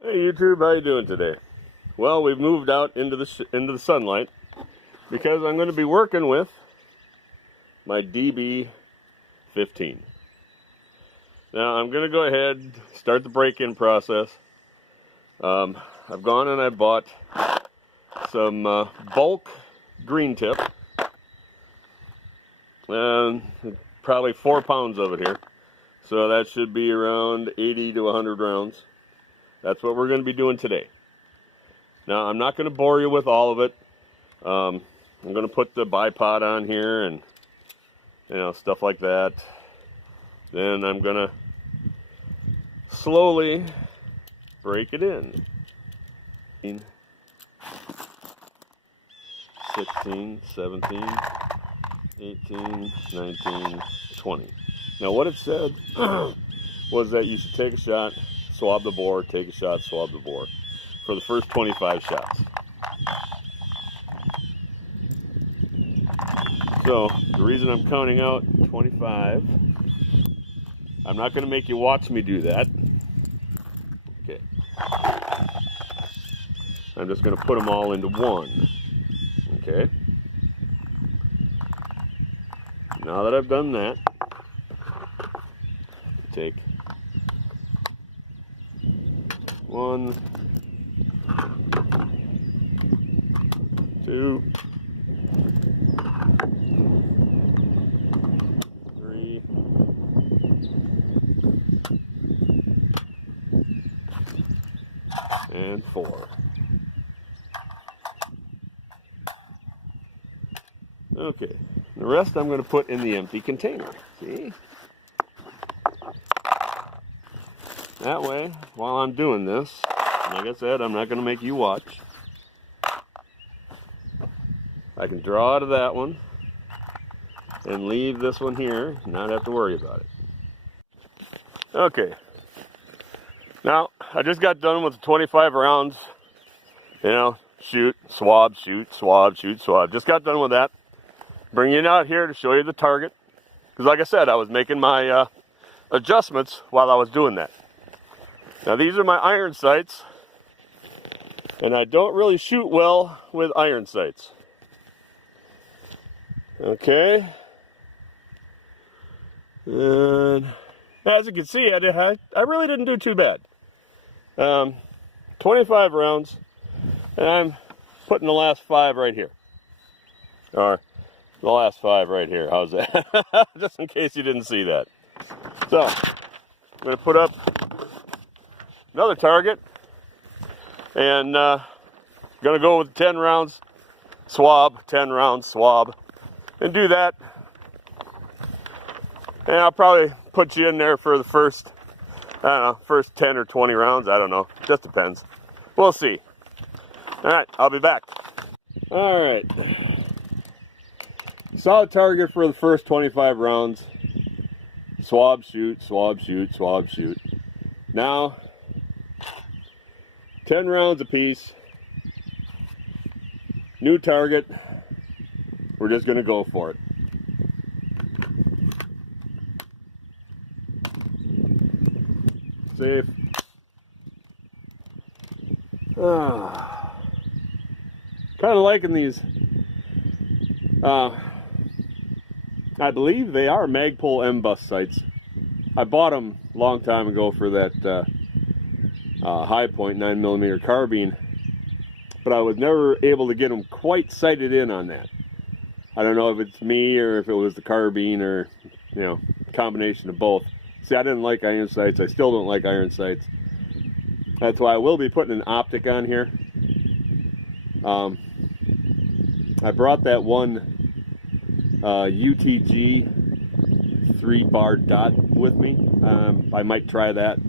Hey YouTube, how you doing today? Well, we've moved out into the sunlight because I'm going to be working with my DB-15. Now I'm going to go ahead start the break-in process. I've gone and I bought some bulk green tip, and probably 4 pounds of it here. So that should be around 80 to 100 rounds. That's what we're going to be doing today. Now, I'm not going to bore you with all of it. I'm going to put the bipod on here and, stuff like that. Then I'm going to slowly break it in. 16, 17, 18, 19, 20. Now, what it said was that you should take a shot, swab the bore, take a shot, swab the bore for the first 25 shots. So the reason I'm counting out 25, I'm not going to make you watch me do that. Okay. I'm just going to put them all into one. Okay. Now that I've done that, take 1, 2, 3, 4. Okay, the rest I'm going to put in the empty container. See? That way, while I'm doing this, like I said, I'm not going to make you watch. I can draw out of that one and leave this one here, not have to worry about it. Okay. Now, I just got done with the 25 rounds. Shoot, swab, shoot, swab, shoot, swab. Just got done with that. Bringing it out here to show you the target. Because like I said, I was making my adjustments while I was doing that. Now these are my iron sights, and I don't really shoot well with iron sights. Okay. And as you can see, I really didn't do too bad. 25 rounds, and I'm putting the last 5 right here. Or the last 5 right here. How's that? Just in case you didn't see that. So, I'm going to put up another target, and going to go with 10 rounds swab, 10 rounds swab, and do that. And I'll probably put you in there for the first 10 or 20 rounds. I don't know. Just depends. We'll see. All right, I'll be back. All right. Solid target for the first 25 rounds. Swab, shoot, swab, shoot, swab, shoot. Now, 10 rounds apiece. New target. We're just going to go for it. Safe. Kind of liking these. I believe they are Magpul M-Bus sights. I bought them a long time ago for that High Point 9mm carbine, but I was never able to get them quite sighted in on that. I don't know if it's me or if it was the carbine or, combination of both. See, I didn't like iron sights. I still don't like iron sights. That's why I will be putting an optic on here. I brought that one UTG 3-bar dot with me. I might try that.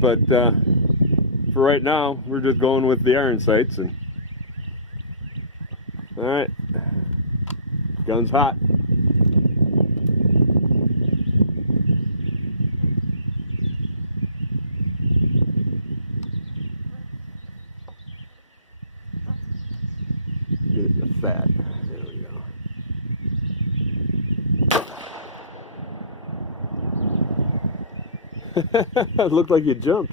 But for right now, we're just going with the iron sights. And all right, gun's hot. Get it in the fat. There we go. It looked like you jumped.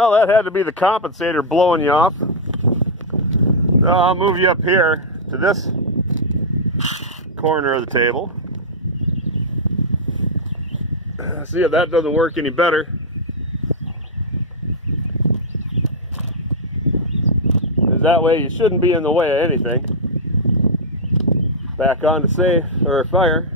Well, that had to be the compensator blowing you off. So I'll move you up here to this corner of the table. See if that doesn't work any better. That way you shouldn't be in the way of anything. Back on to safe or fire.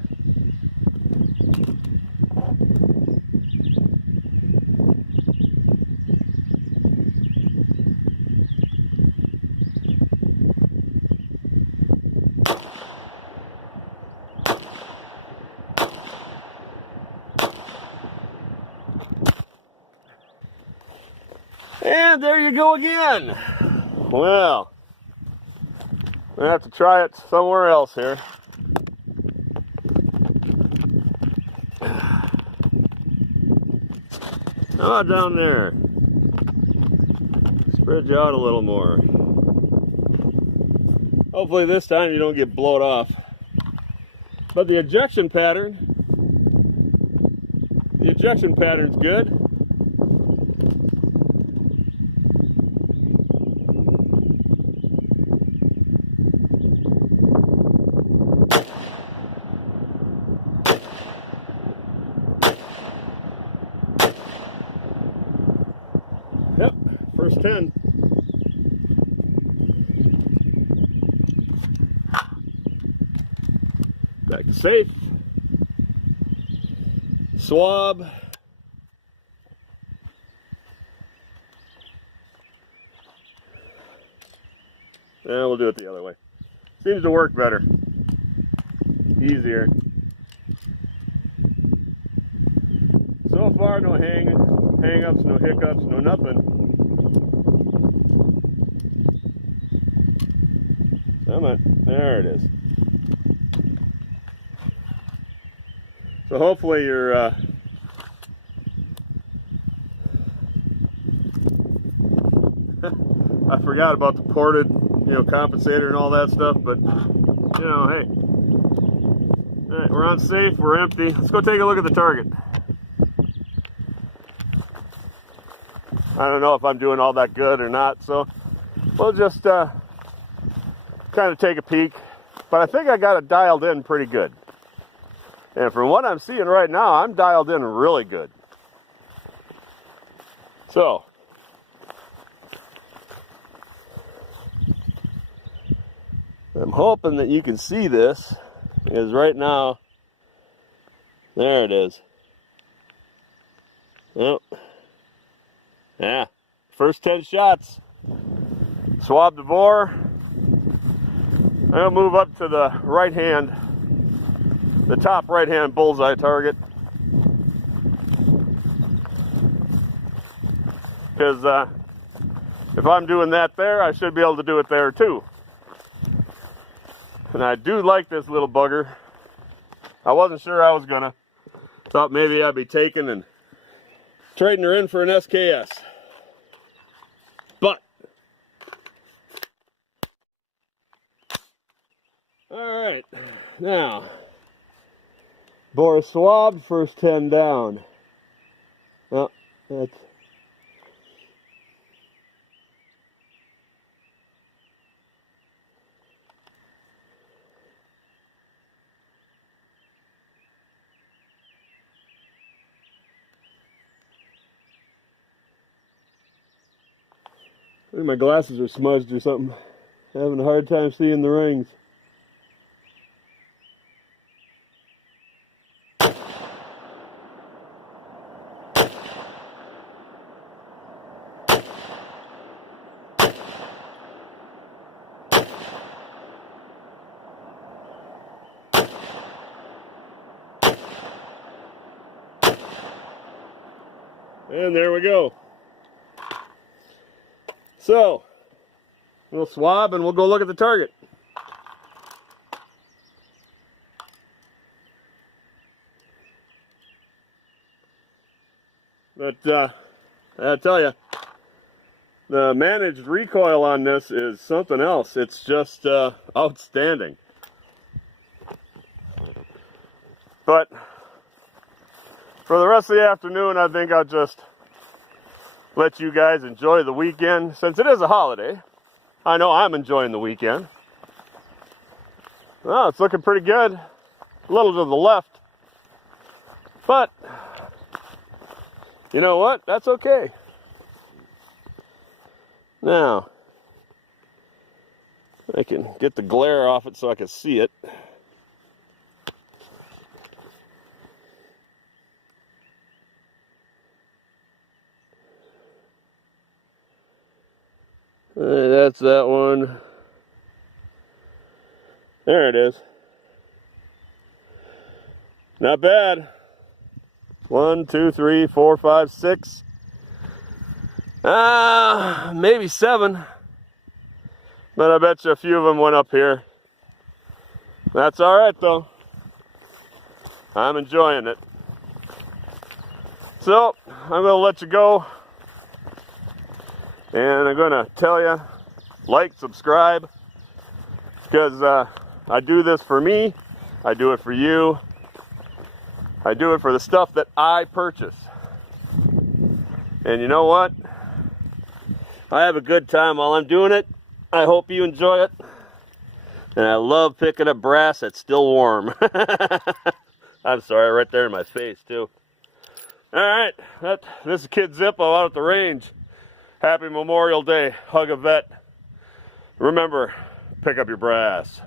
And there you go again. Well, I'm gonna have to try it somewhere else here. Oh, down there. Spread you out a little more. Hopefully this time you don't get blown off. But the ejection pattern's good. Yep, first 10. Back to safe. Swab. And we'll do it the other way. Seems to work better. Easier. So far, no hang-ups, no hiccups, no nothing. Come on, there it is. So hopefully you're I forgot about the ported, compensator and all that stuff, but hey. All right, we're on safe, we're empty. Let's go take a look at the target. I don't know if I'm doing all that good or not, so we'll just kind of take a peek. But I think I got it dialed in pretty good. And from what I'm seeing right now, I'm dialed in really good. So, I'm hoping that you can see this, because right now, there it is. Yep. Yeah, first 10 shots. Swab the bore. I'll move up to the right hand, the top right hand bullseye target. Because if I'm doing that there, I should be able to do it there too. And I do like this little bugger. I wasn't sure I was gonna. Thought maybe I'd be taking and trading her in for an SKS. But all right, now bore swab, first 10 down. Well, that's I think my glasses are smudged or something. Having a hard time seeing the rings. And there we go. So, we'll swab and we'll go look at the target. But I tell you, the managed recoil on this is something else. It's just outstanding. But for the rest of the afternoon, I think I'll just let you guys enjoy the weekend. Since it is a holiday, I know I'm enjoying the weekend. Well, it's looking pretty good. A little to the left. But, you know what? That's okay. Now, I can get the glare off it so I can see it. That's that one. There it is. Not bad. 1, 2, 3, 4, 5, 6. Maybe 7. But I bet you a few of them went up here. That's all right though. I'm enjoying it. So, I'm going to let you go. And I'm going to tell you, like, subscribe. Because I do this for me. I do it for you. I do it for the stuff that I purchase. And you know what? I have a good time while I'm doing it. I hope you enjoy it. And I love picking up brass that's still warm. I'm sorry, right there in my face too. Alright, this is Kid Zippo out at the range. Happy Memorial Day. Hug a vet. Remember, pick up your brass.